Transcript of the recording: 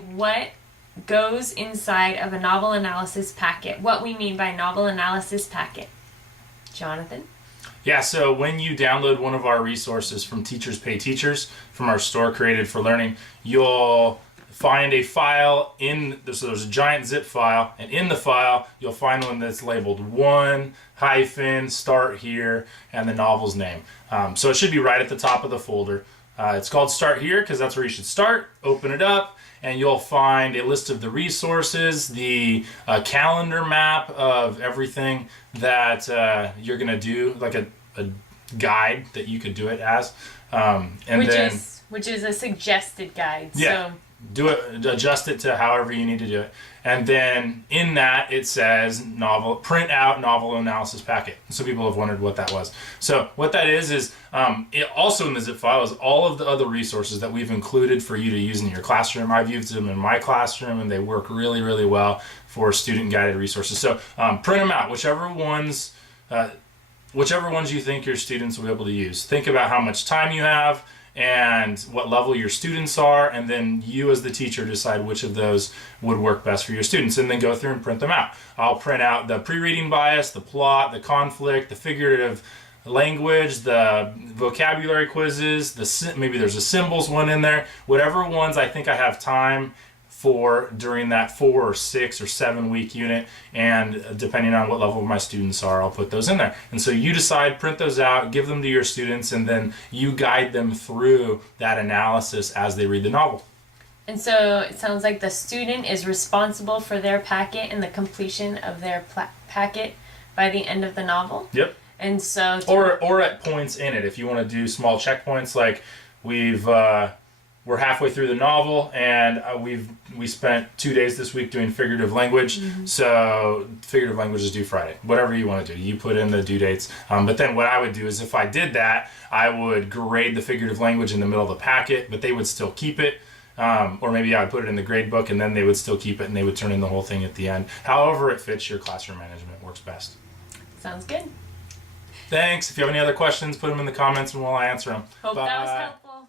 what goes inside of a novel analysis packet, what we mean by novel analysis packet. Jonathan? Yeah, so when you download one of our resources from Teachers Pay Teachers, from our store Created for Learning, you'll find a file so there's a giant zip file, and in the file you'll find one that's labeled 1-start here and the novel's name. So it should be right at the top of the folder. It's called Start Here because that's where you should start. Open it up and you'll find a list of the resources, the calendar map of everything that you're going to do, like a guide that you could do it as. Which is a suggested guide. Yeah. So do it, adjust it to however you need to do it. And then in that it says print out novel analysis packet. So people have wondered what that was. So what that is it also in the zip file is all of the other resources that we've included for you to use in your classroom. I've used them in my classroom and they work really, really well for student guided resources. So print them out, whichever ones you think your students will be able to use. Think about how much time you have and what level your students are, and then you as the teacher decide which of those would work best for your students, and then go through and print them out. I'll print out the pre-reading bias, the plot, the conflict, the figurative language, the vocabulary quizzes, maybe there's a symbols one in there, whatever ones I think I have time for during that 4 or 6 or 7 week unit, and depending on what level my students are, I'll put those in there. And so you decide, print those out, give them to your students, and then you guide them through that analysis as they read the novel. And so it sounds like the student is responsible for their packet and the completion of their packet by the end of the novel. Yep. And so or at points in it, if you want to do small checkpoints, like we're halfway through the novel, and we spent 2 days this week doing figurative language. Mm-hmm. So figurative language is due Friday. Whatever you want to do, you put in the due dates. But then what I would do is, if I did that, I would grade the figurative language in the middle of the packet, but they would still keep it. Or maybe I would put it in the grade book, and then they would still keep it, and they would turn in the whole thing at the end. However it fits your classroom management works best. Sounds good. Thanks. If you have any other questions, put them in the comments, and we'll answer them. Hope that was helpful.